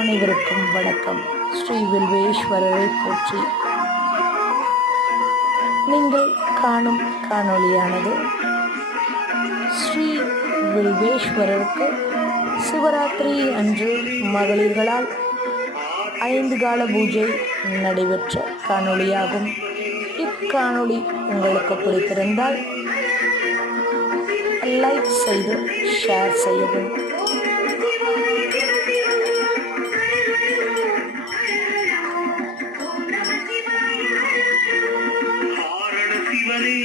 அனைவருக்கும் வணக்கம். ஸ்ரீ வில்வேஸ்வரரை போற்றி. நீங்கள் காணும் காணொளியானது ஸ்ரீ வில்வேஸ்வரருக்கு சிவராத்திரி அன்று மகளிர்களால் 5 கால பூஜை நடைபெற்ற காணொளியாகும். இக்காணொளி உங்களுக்கு பிடித்திருந்தால் லைக் செய்து ஷேர் செய்யவும். சிவனே